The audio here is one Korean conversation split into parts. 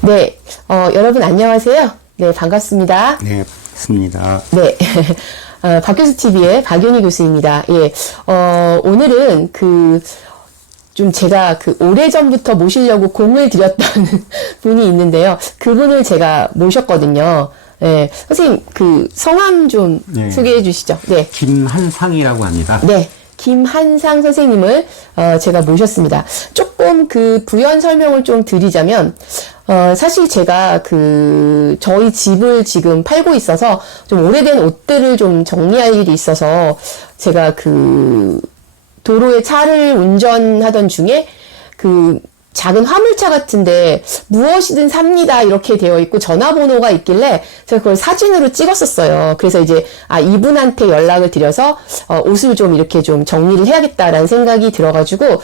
네, 여러분 안녕하세요. 네, 반갑습니다. 네, 반갑습니다. 네, 박교수 TV의 박윤희 교수입니다. 예, 오늘은 좀 제가 오래전부터 모시려고 공을 들였던 분이 있는데요. 그분을 제가 모셨거든요. 예, 선생님, 성함 좀 네. 소개해 주시죠. 네. 김한상이라고 합니다. 네. 김한상 선생님을 제가 모셨습니다. 조금 부연 설명을 좀 드리자면 사실 제가 저희 집을 지금 팔고 있어서 좀 오래된 옷들을 좀 정리할 일이 있어서 제가 도로에 차를 운전하던 중에 작은 화물차 같은데 무엇이든 삽니다 이렇게 되어 있고 전화번호가 있길래 제가 그걸 사진으로 찍었었어요. 그래서 이제 이분한테 연락을 드려서 옷을 좀 이렇게 좀 정리를 해야겠다라는 생각이 들어가지고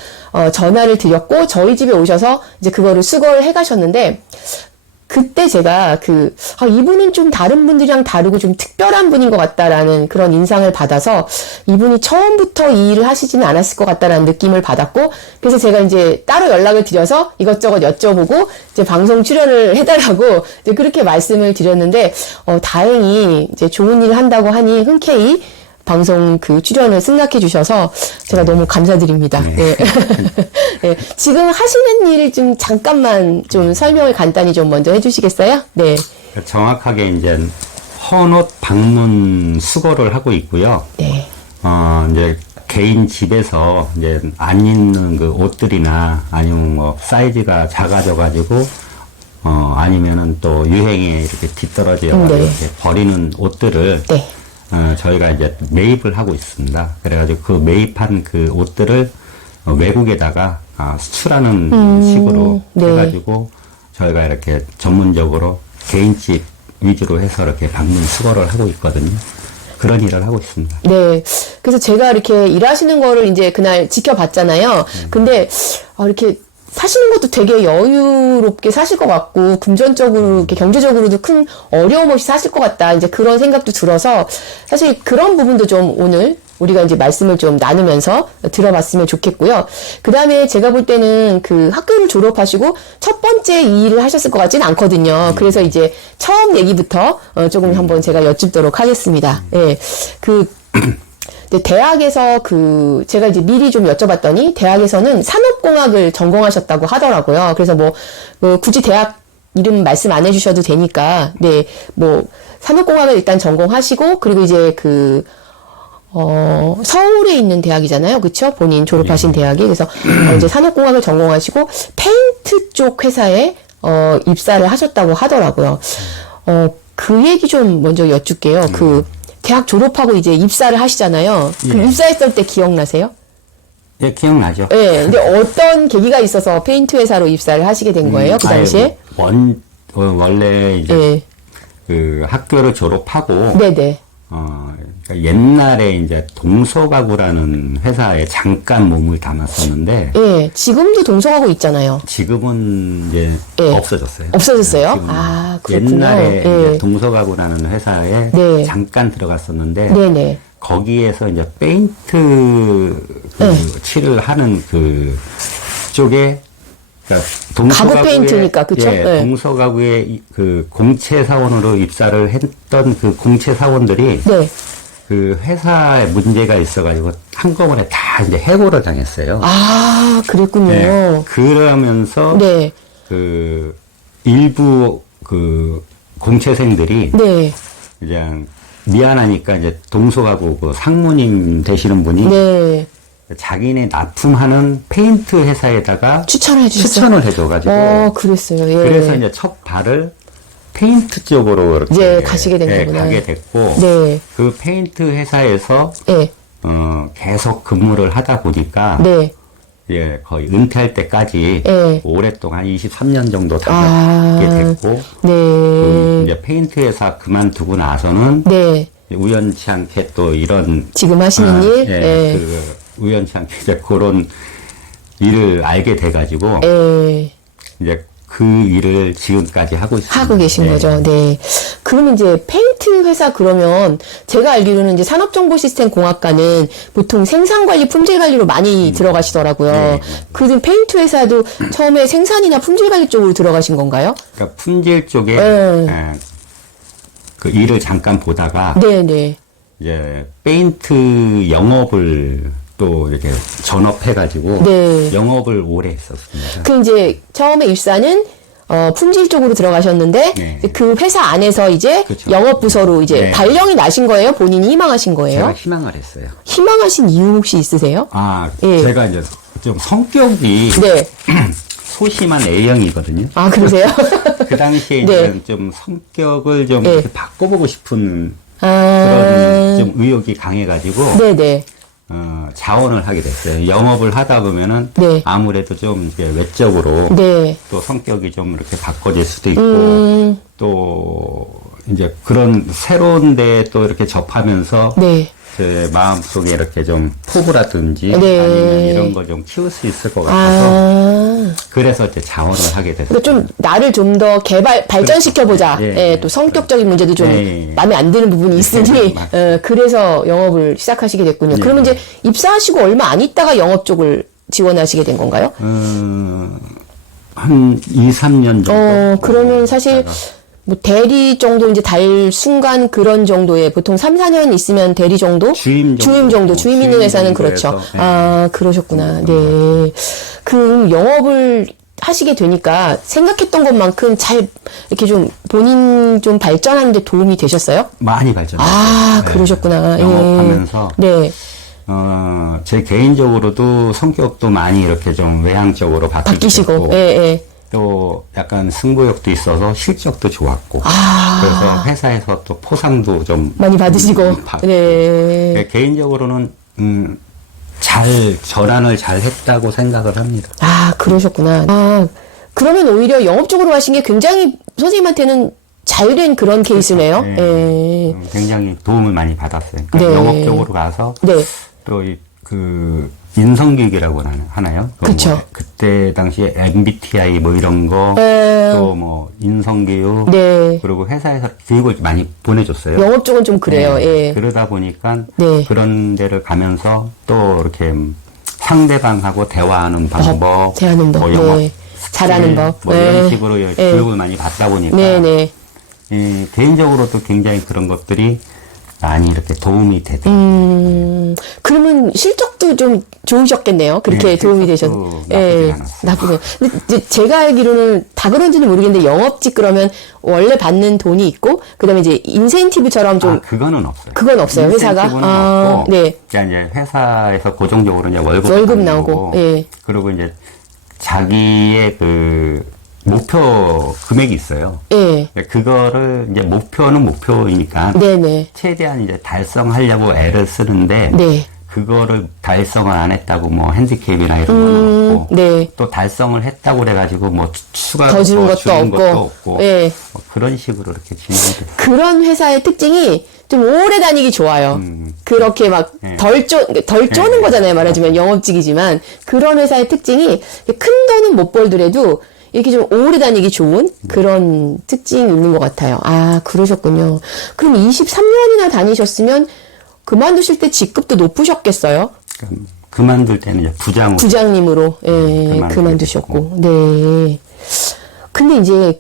전화를 드렸고 저희 집에 오셔서 이제 그거를 수거를 해가셨는데 그때 제가 이분은 좀 다른 분들이랑 다르고 좀 특별한 분인 것 같다라는 그런 인상을 받아서 이분이 처음부터 이 일을 하시지는 않았을 것 같다라는 느낌을 받았고 그래서 제가 이제 따로 연락을 드려서 이것저것 여쭤보고 이제 방송 출연을 해달라고 이제 그렇게 말씀을 드렸는데 다행히 이제 좋은 일을 한다고 하니 흔쾌히 방송 출연을 승낙해 주셔서 제가 너무 감사드립니다. 네. 네. 네. 지금 하시는 일을 좀 잠깐만 좀 설명을 간단히 좀 먼저 해주시겠어요? 네. 정확하게 이제 헌옷 방문 수거를 하고 있고요. 네. 이제 개인 집에서 이제 안 입는 옷들이나 아니면 뭐 사이즈가 작아져가지고 아니면은 또 유행에 이렇게 뒤떨어져 네. 이렇게 버리는 옷들을 네. 저희가 이제 매입을 하고 있습니다. 그래가지고 그 매입한 옷들을 외국에다가 수출하는 식으로 네. 해가지고 저희가 이렇게 전문적으로 개인집 위주로 해서 이렇게 방문 수거를 하고 있거든요. 그런 일을 하고 있습니다. 네. 그래서 제가 이렇게 일하시는 거를 이제 그날 지켜봤잖아요. 근데, 이렇게 사시는 것도 되게 여유롭게 사실 것 같고, 금전적으로, 이렇게 경제적으로도 큰 어려움 없이 사실 것 같다. 이제 그런 생각도 들어서, 사실 그런 부분도 좀 오늘 우리가 이제 말씀을 좀 나누면서 들어봤으면 좋겠고요. 그 다음에 제가 볼 때는 학교를 졸업하시고 첫 번째 이 일을 하셨을 것 같지는 않거든요. 그래서 이제 처음 얘기부터 조금 한번 제가 여쭙도록 하겠습니다. 예. 근데 대학에서 제가 이제 미리 좀 여쭤봤더니 대학에서는 산업공학을 전공하셨다고 하더라고요. 그래서 뭐 굳이 대학 이름 말씀 안 해주셔도 되니까, 네, 산업공학을 일단 전공하시고, 그리고 이제 서울에 있는 대학이잖아요. 그쵸? 본인 졸업하신 대학이. 그래서, 이제 산업공학을 전공하시고, 페인트 쪽 회사에, 입사를 하셨다고 하더라고요. 그 얘기 좀 먼저 여쭐게요. 대학 졸업하고 이제 입사를 하시잖아요. 그 예. 입사했을 때 기억나세요? 예, 기억나죠? 네. 근데 어떤 계기가 있어서 페인트 회사로 입사를 하시게 된 거예요? 그 당시에? 원래 이제 학교를 졸업하고 네네. 그러니까 옛날에 이제 동서가구라는 회사에 잠깐 몸을 담았었는데 예, 지금도 동서가구 있잖아요. 지금은 이제 예. 없어졌어요. 없어졌어요? 지금은. 그렇군요. 옛날에 예. 이제 동서가구라는 회사에 네. 잠깐 들어갔었는데 네네. 거기에서 이제 페인트 칠을 하는 쪽에 그러니까 가구 페인트니까, 그쵸? 예, 네. 동서가구의 공채 사원으로 입사를 했던 공채 사원들이 네. 회사에 문제가 있어가지고 한꺼번에 다 이제 해고를 당했어요. 그랬군요. 네. 그러면서 네. 일부 공채생들이 네. 그냥 미안하니까 이제 동서가구 상무님 되시는 분이 네. 자기네 납품하는 페인트 회사에다가 추천을 해주셨어요? 추천을 해줘가지고 그랬어요. 예. 그래서 이제 첫 발을 페인트 쪽으로 이렇게 가시게 된 거구나. 가게 됐고 네. 그 페인트 회사에서 네. 계속 근무를 하다 보니까 네. 예, 거의 은퇴할 때까지 네. 오랫동안 23년 정도 다녔게 됐고 네. 이제 페인트 회사 그만두고 나서는 네. 우연치 않게 또 이런 지금 하시는 일? 예, 네. 우연치 않게 이제 그런 일을 알게 돼가지고 예. 이제 그 일을 지금까지 하고 있습니다. 하고 계신 네. 거죠. 네. 그러면 이제 페인트 회사 그러면 제가 알기로는 이제 산업정보시스템공학과는 보통 생산관리, 품질관리로 많이 들어가시더라고요. 네. 그 페인트 회사도 처음에 생산이나 품질관리 쪽으로 들어가신 건가요? 그러니까 품질 쪽에 네. 그 일을 잠깐 보다가 네네. 이제 페인트 영업을 또 이렇게 전업해가지고 네. 영업을 오래 했었습니다. 그 이제 처음에 입사는 품질 쪽으로 들어가셨는데 네. 그 회사 안에서 이제 그렇죠. 영업 부서로 이제 네. 발령이 나신 거예요? 본인이 희망하신 거예요? 제가 희망을 했어요. 희망하신 이유 혹시 있으세요? 예. 예. 제가 이제 좀 성격이 네. 소심한 A형이거든요. 아, 그러세요? 그 당시에 네. 이제 좀 성격을 좀 네. 이렇게 바꿔보고 싶은 아, 그런 좀 의욕이 강해가지고 네네. 자원을 하게 됐어요. 영업을 하다 보면은 네. 아무래도 좀 이제 외적으로 네. 또 성격이 좀 이렇게 바꿔질 수도 있고 또 이제 그런 새로운 데에 또 이렇게 접하면서 네. 제 마음속에 이렇게 좀 포부라든지 네. 아니면 이런 걸 좀 키울 수 있을 것 같아서 아. 그래서 이제 자원을 하게 됐어요. 그러니까 좀 나를 좀 더 발전시켜보자. 예, 예, 예. 또 성격적인 문제도 좀 예, 예. 마음에 안 드는 부분이 있으니, 맞습니다. 그래서 영업을 시작하시게 됐군요. 예. 그러면 이제 입사하시고 얼마 안 있다가 영업 쪽을 지원하시게 된 건가요? 한 2, 3년 정도. 그러면 사실 뭐 대리 정도 이제 달 순간 그런 정도에 보통 3, 4년 있으면 대리 정도? 주임 정도. 주임 있는 회사는 그렇죠. 정도에서, 네. 아, 그러셨구나. 네. 그럼 영업을 하시게 되니까 생각했던 것만큼 잘 이렇게 좀 본인 좀 발전하는 데 도움이 되셨어요? 많이 발전했어요. 아, 네. 그러셨구나. 영업하면서 네. 제 개인적으로도 성격도 많이 이렇게 좀 외향적으로 바뀌시고. 됐고, 예, 예. 또 약간 승부욕도 있어서 실적도 좋았고 아. 그래서 회사에서 또 포상도 좀 많이 받으시고. 받고. 네. 개인적으로는 잘 전환을 잘 했다고 생각을 합니다. 아, 그러셨구나. 아, 그러면 오히려 영업 쪽으로 가신 게 굉장히 선생님한테는 잘 된 그런 케이스네요. 네. 예. 굉장히 도움을 많이 받았어요. 그러니까 네. 영업 쪽으로 가서 네. 또 그 인성교육이라고 하나요? 그쵸. 뭐 그때 당시에 MBTI 뭐 이런 거, 또 뭐 인성교육, 네. 그리고 회사에서 교육을 많이 보내줬어요. 영업 쪽은 좀 그래요. 네. 예. 그러다 보니까 네. 그런 데를 가면서 또 이렇게 상대방하고 대화하는 방법, 대하는 법. 뭐 영업 네. 잘하는 법. 뭐 네. 이런 식으로 네. 교육을 많이 받다 보니까 네네. 개인적으로도 굉장히 그런 것들이 많이 이렇게 도움이 되더라고요. 그러면 실적도 좀 좋으셨겠네요. 그렇게 네, 도움이 실적도 되셨. 나쁘지 않았어요. 나쁘네요. 근데 이제 제가 알기로는 다 그런지는 모르겠는데 영업직 그러면 원래 받는 돈이 있고 그다음에 이제 인센티브처럼 좀 그거는 없어요. 그건 없어요, 회사가? 인센티브는 아, 없고, 네. 그냥 이제 회사에서 고정적으로 이제 월급 월급 받는 나오고, 거고, 예. 그리고 이제 자기의 그 목표 금액이 있어요. 예. 그거를 이제 목표는 목표이니까 네네. 최대한 이제 달성하려고 애를 쓰는데 네. 그거를 달성을 안 했다고 뭐 핸디캡이나 이런 건 없고 네. 또 달성을 했다고 그래가지고 뭐 추가 더 주는 것도 없고. 예. 뭐 그런 식으로 이렇게 진행이 돼요. 그런 회사의 특징이 좀 오래 다니기 좋아요. 그렇게 막 네. 덜 쪼는 거잖아요. 말하자면 영업직이지만 그런 회사의 특징이 큰 돈은 못 벌더라도 이렇게 좀 오래 다니기 좋은 그런 특징이 있는 것 같아요. 아, 그러셨군요. 그럼 23년이나 다니셨으면 그만두실 때 직급도 높으셨겠어요? 그만둘 때는 이제 부장님으로, 예, 그만두셨고. 네. 근데 이제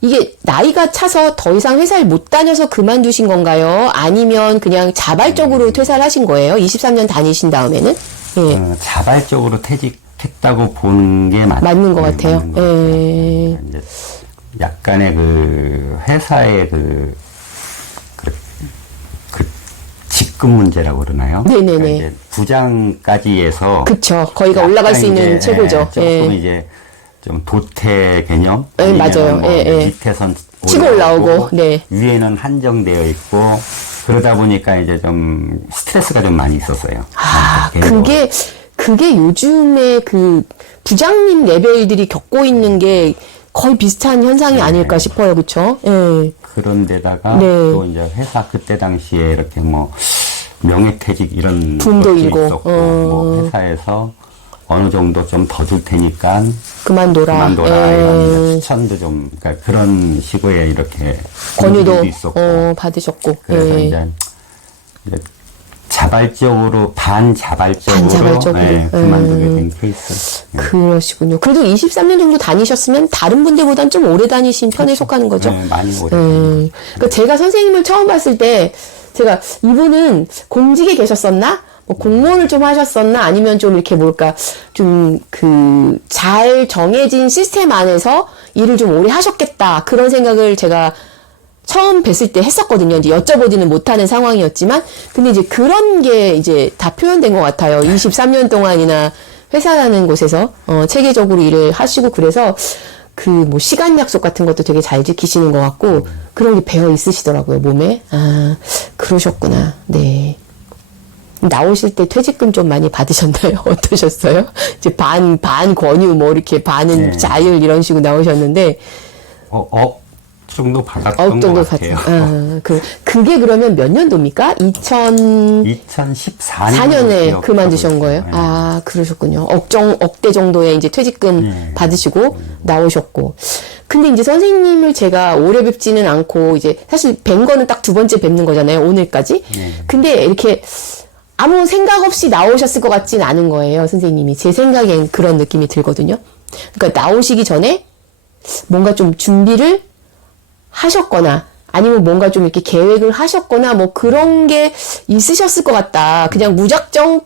이게 나이가 차서 더 이상 회사를 못 다녀서 그만두신 건가요? 아니면 그냥 자발적으로 퇴사를 하신 거예요? 23년 다니신 다음에는? 예. 자발적으로 퇴직했다고 보는 게 맞는 것 같아요. 맞는 것 같아요. 이제 약간의 그 회사의 그 직급 문제라고 그러나요? 네네네. 그러니까 이제 부장까지 해서 그쵸. 거기가 올라갈 수 있는 이제, 최고죠. 조금 예. 이제 좀 도태 개념. 네, 아니면은 맞아요. 뭐 예, 예. 밑에선 치고 올라오고, 네. 위에는 한정되어 있고 그러다 보니까 이제 좀 스트레스가 좀 많이 있었어요. 아, 개인적으로. 그게 요즘에 그 부장님 레벨들이 겪고 있는 게 거의 비슷한 현상이 아닐까 싶어요. 그쵸? 예. 그런데다가 네. 또 이제 회사 그때 당시에 이렇게 뭐 명예퇴직 이런 붐도 것도 일고, 있었고 뭐 회사에서 어느 정도 좀 더 줄 테니까 그만둬라. 이런 추천도 좀, 그러니까 그런 식의 이렇게 권유도 있었고. 받으셨고. 그래서 이제 자발적으로, 반자발적으로 그만두게 된 케이스. 그러시군요. 그래도 23년 정도 다니셨으면 다른 분들보단 좀 오래 다니신 편에 속하는 거죠? 네, 많이 오래. 그러니까 제가 선생님을 처음 봤을 때 제가 이분은 공직에 계셨었나? 뭐 공무원을 좀 하셨었나? 아니면 좀 이렇게 뭘까? 좀 잘 정해진 시스템 안에서 일을 좀 오래 하셨겠다. 그런 생각을 제가 처음 뵀을 때 했었거든요. 이제 여쭤보지는 못하는 상황이었지만, 근데 이제 그런 게 이제 다 표현된 것 같아요. 23년 동안이나 회사라는 곳에서, 체계적으로 일을 하시고, 그래서 뭐 시간 약속 같은 것도 되게 잘 지키시는 것 같고, 그런 게 배어 있으시더라고요, 몸에. 아, 그러셨구나. 네. 나오실 때 퇴직금 좀 많이 받으셨나요? 어떠셨어요? 이제 반 권유, 뭐 이렇게 반은 자율 이런 식으로 나오셨는데, 정도 받았던 것 같아요. 그게 그러면 몇 년도입니까? 2014년에 그만두신 거예요? 네. 아, 그러셨군요. 억대 정도의 이제 퇴직금 받으시고 나오셨고. 근데 이제 선생님을 제가 오래 뵙지는 않고, 이제 사실 뵌 거는 딱 두 번째 뵙는 거잖아요, 오늘까지. 근데 이렇게 아무 생각 없이 나오셨을 것 같진 않은 거예요, 선생님이. 제 생각엔 그런 느낌이 들거든요. 그러니까 나오시기 전에 뭔가 좀 준비를 하셨거나 아니면 뭔가 좀 이렇게 계획을 하셨거나 뭐 그런 게 있으셨을 것 같다. 그냥 무작정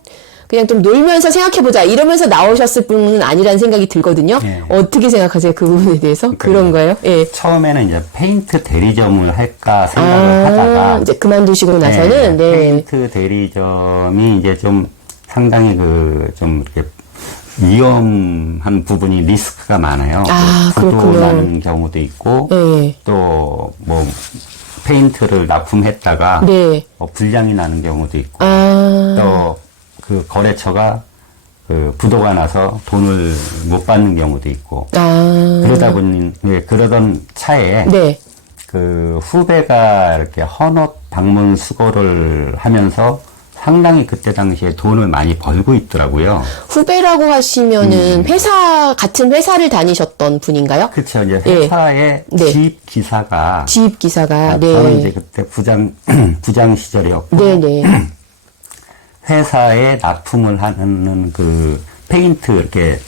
그냥 좀 놀면서 생각해보자 이러면서 나오셨을 뿐은 아니라는 생각이 들거든요. 어떻게 생각하세요? 그 부분에 대해서? 그런가요? 예. 처음에는 이제 페인트 대리점을 할까 생각을 하다가 이제 그만두시고 나서는 페인트 대리점이 이제 좀 상당히 좀 이렇게 위험한 부분이 리스크가 많아요. 부도 나는 경우도 있고, 또 뭐 페인트를 납품했다가 불량이 나는 경우도 있고, 또 그 거래처가 부도가 나서 돈을 못 받는 경우도 있고, 그러다 보니 그러던 차에 그 후배가 이렇게 헌옷 방문 수거를 하면서 상당히 그때 당시에 돈을 많이 벌고 있더라고요. 후배라고 하시면은 같은 회사를 다니셨던 분인가요? 그렇죠. 이제 회사의 지입 기사가. 저는 이제 그때 부장 시절이었고. 회사에 납품을 하는 그 페인트 이렇게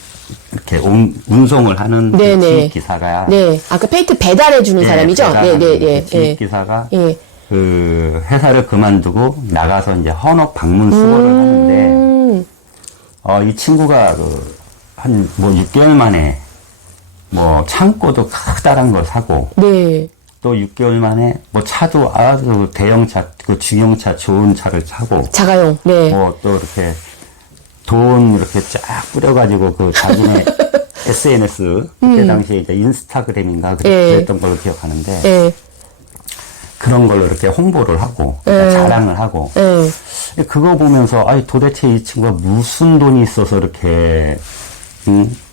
운송을 하는 그 지입 기사가. 그 페인트 배달해주는 사람이죠? 지입 기사가. 그 회사를 그만두고 나가서 이제 헌옷 방문 수거를 하는데 이 친구가 한 뭐 6개월 만에 뭐 창고도 크다란 걸 사고 또 6개월 만에 뭐 차도 아주 대형차 그 중형차 좋은 차를 사고 자가용 뭐 또 이렇게 돈 이렇게 쫙 뿌려가지고 그 자기네 SNS 그때 당시에 이제 인스타그램인가 그랬던 걸로 기억하는데 그런 걸로 이렇게 홍보를 하고, 자랑을 하고. 그거 보면서, 도대체 이 친구가 무슨 돈이 있어서 이렇게,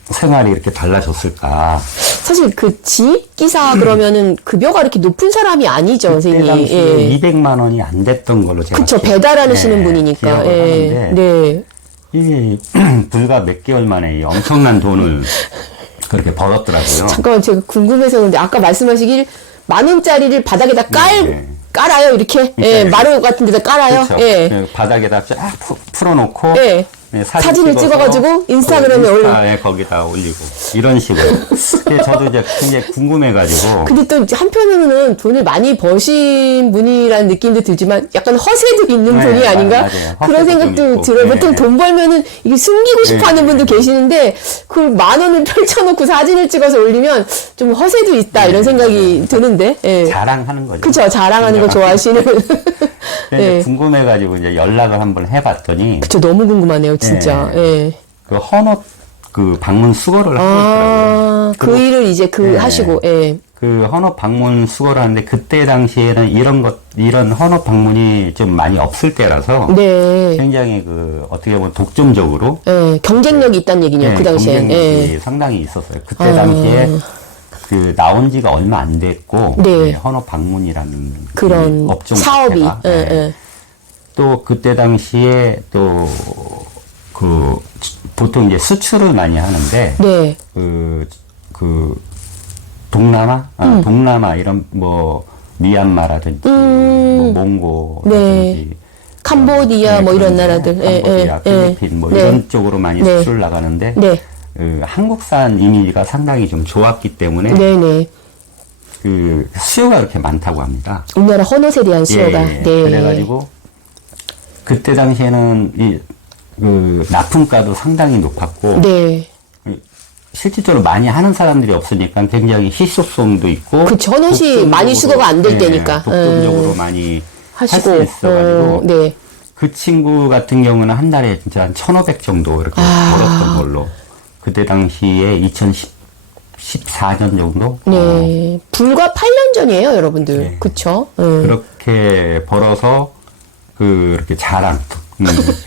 생활이 이렇게 달라졌을까. 사실 그 지입기사 그러면은 급여가 이렇게 높은 사람이 아니죠, 선생님. 그때 당시에 200만 원이 안 됐던 걸로 제가. 그쵸, 배달하시는 분이니까. 이게 불과 몇 개월 만에 이 엄청난 돈을 그렇게 벌었더라고요. 잠깐만, 제가 궁금해서 그런데 아까 말씀하시길 10,000원짜리를 바닥에다 깔아요, 이렇게. 마루 같은 데다 깔아요. 그렇죠. 바닥에다 쫙 풀어놓고. 사진을 찍어가지고 인스타그램에 올리고. 거기다 올리고. 이런 식으로. 저도 이제 굉장히 궁금해가지고. 근데 또 한편으로는 돈을 많이 버신 분이라는 느낌도 들지만 약간 허세도 있는 분이 아닌가? 그런 생각도 들어요. 보통 돈 벌면은 이게 숨기고 싶어 하는 분도 계시는데 그걸 10,000원을 펼쳐놓고 사진을 찍어서 올리면 좀 허세도 있다 이런 생각이 드는데. 자랑하는 거죠. 그쵸. 자랑하는 거 좋아하시는. 궁금해가지고 이제 연락을 한번 해봤더니. 그쵸. 너무 궁금하네요. 진짜. 그 헌옷 그 방문 수거를 하고 있더라고요. 그 일을 이제 하시고. 그 헌옷 방문 수거를 하는데 그때 당시에는 이런 헌옷 방문이 좀 많이 없을 때라서 굉장히 어떻게 보면 독점적으로 경쟁력이 있다는 얘기네요. 그 당시에. 경쟁력이 상당히 있었어요. 그때 당시에 나온 지가 얼마 안 됐고 헌옷 방문이라는 그런 업종 사업이 또 그때 당시에 또 보통 이제 수출을 많이 하는데, 네. 동남아? 동남아, 이런, 미얀마라든지, 몽고라든지, 네. 캄보디아, 뭐 이런 나라들. 캄보디아, 필리핀, 네. 이런 쪽으로 많이 네. 수출 나가는데, 네. 한국산 이미지가 상당히 좀 좋았기 때문에, 네네. 수요가 그렇게 많다고 합니다. 우리나라 헌옷에 대한 수요가. 예, 네. 그래가지고, 그때 당시에는 납품가도 상당히 높았고, 네. 실질적으로 많이 하는 사람들이 없으니까 굉장히 희소성도 있고, 그쵸. 헌옷이 많이 수거가 안 될 때니까. 독점적으로 많이 할 하시고. 수 있어가지고, 네. 그 친구 같은 경우는 한 달에 진짜 한 1,500 정도 이렇게 벌었던 걸로, 그때 당시에 2014년 정도? 네. 불과 8년 전이에요, 여러분들. 네. 그쵸. 그렇게 벌어서, 이렇게 자랑,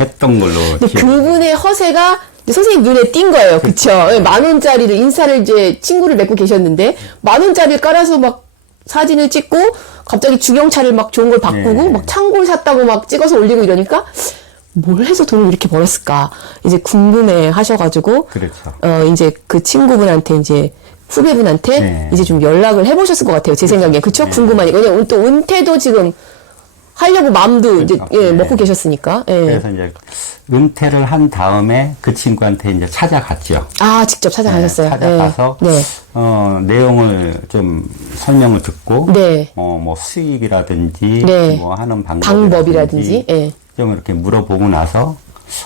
했던 걸로. 근데 그분의 허세가 선생님 눈에 띈 거예요. 그쵸? 10,000원짜리를 인스타를 이제 친구를 맺고 계셨는데 10,000원짜리를 깔아서 막 사진을 찍고 갑자기 중형차를 막 좋은 걸 바꾸고 네. 막 창고를 샀다고 막 찍어서 올리고 이러니까 뭘 해서 돈을 이렇게 벌었을까 이제 궁금해 하셔가지고 그렇죠. 이제 그 친구분한테 이제 후배분한테 네. 이제 좀 연락을 해보셨을 것 같아요. 제 생각에. 그쵸? 궁금하니까. 왜냐면 또 은퇴도 지금 하려고 마음도 이제 네. 먹고 계셨으니까. 예. 그래서 이제 은퇴를 한 다음에 그 친구한테 이제 찾아갔죠. 아, 직접 찾아가셨어요. 찾아가서 네. 내용을 좀 설명을 듣고 네. 뭐 수익이라든지 네. 뭐 하는 방법이라든지, 예. 좀 이렇게 물어보고 나서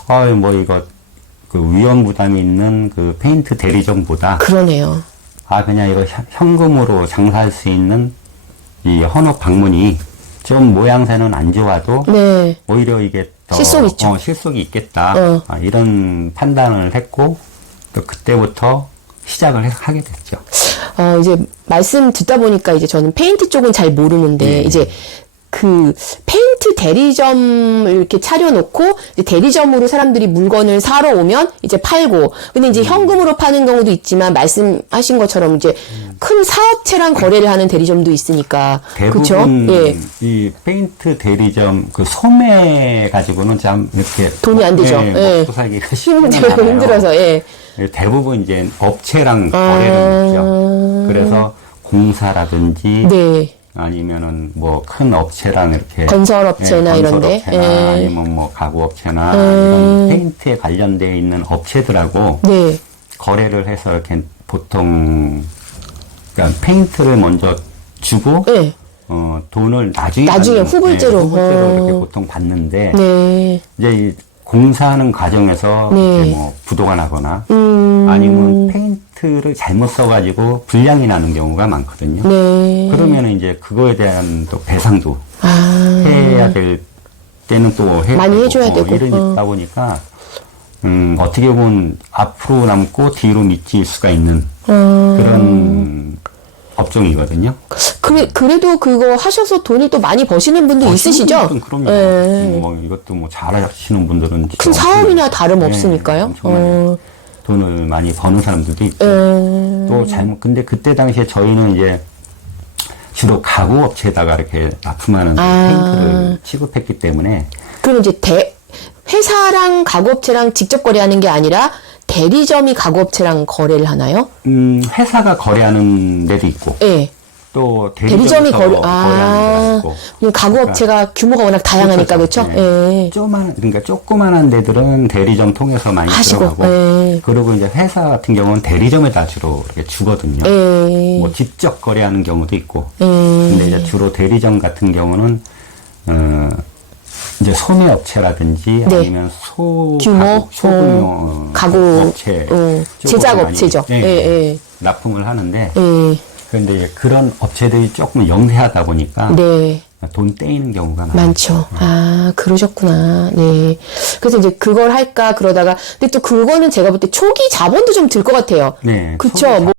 이거 위험 부담이 있는 페인트 대리점보다 그러네요. 그냥 이거 현금으로 장사할 수 있는 이 헌옷 방문이 좀 모양새는 안 좋아도 네. 오히려 이게 더 실속 있죠. 실속이 있겠다. 이런 판단을 했고 또 그때부터 시작을 하게 됐죠. 이제 말씀 듣다 보니까 이제 저는 페인트 쪽은 잘 모르는데 이제 그 페인트 대리점을 이렇게 차려놓고 이제 대리점으로 사람들이 물건을 사러 오면 이제 팔고 근데 이제 현금으로 파는 경우도 있지만 말씀하신 것처럼 이제 큰 사업체랑 거래를 하는 대리점도 있으니까 대부분 그쵸? 예. 이 페인트 대리점 소매 가지고는 참 이렇게 돈이 안 되죠. 예. 먹고 살기가 쉽지는 않아요. 힘들어서 예. 대부분 이제 업체랑 거래를 했죠. 그래서 공사라든지 네. 아니면은 큰 업체랑 이렇게 건설업체나 이런데 아니면 가구업체나 이런 페인트에 관련되어 있는 업체들하고 네. 거래를 해서 이렇게 보통 그러니까 페인트를 먼저 주고 네. 돈을 나중에 후불제로 이렇게 보통 받는데 네. 이제 이 공사하는 과정에서 네. 이렇게 부도가 나거나 아니면 페인트를 잘못 써가지고 불량이 나는 경우가 많거든요. 네. 그러면 이제 그거에 대한 또 배상도 해야 될 때는 또 많이 해줘야 되고. 이러다 보니까 어떻게 보면 앞으로 남고 뒤로 미칠 수가 있는 그런 업종이거든요. 그래도 그거 하셔서 돈을 또 많이 버시는 분도 있으시죠? 그럼요. 네. 이것도 잘하시는 분들은 큰 사업이나 다름없으니까요. 정말 돈을 많이 버는 사람들도 있고 또 근데 그때 당시에 저희는 이제 주로 가구업체에다가 이렇게 납품하는 페인트를 취급했기 때문에 그럼 이제 회사랑 가구업체랑 직접 거래하는 게 아니라 대리점이 가구업체랑 거래를 하나요? 회사가 거래하는 데도 있고 네. 또 대리점이 거래하는 데도 있고 가구업체가 규모가 워낙 다양하니까 그렇죠? 네. 그러니까 조그만한 데들은 대리점 통해서 많이 하시고, 들어가고 그리고 이제 회사 같은 경우는 대리점에다 주로 이렇게 주거든요. 뭐 직접 거래하는 경우도 있고 근데 이제 주로 대리점 같은 경우는 이제 소매업체라든지 아니면 규모 소규모 가구 업체 제작업체죠. 납품을 하는데 그런데 이제 그런 업체들이 조금 영세하다 보니까 돈 떼이는 경우가 많죠. 그러셨구나. 네. 그래서 이제 그걸 할까 그러다가 근데 또 그거는 제가 볼 때 초기 자본도 좀 들 것 같아요. 네. 그쵸.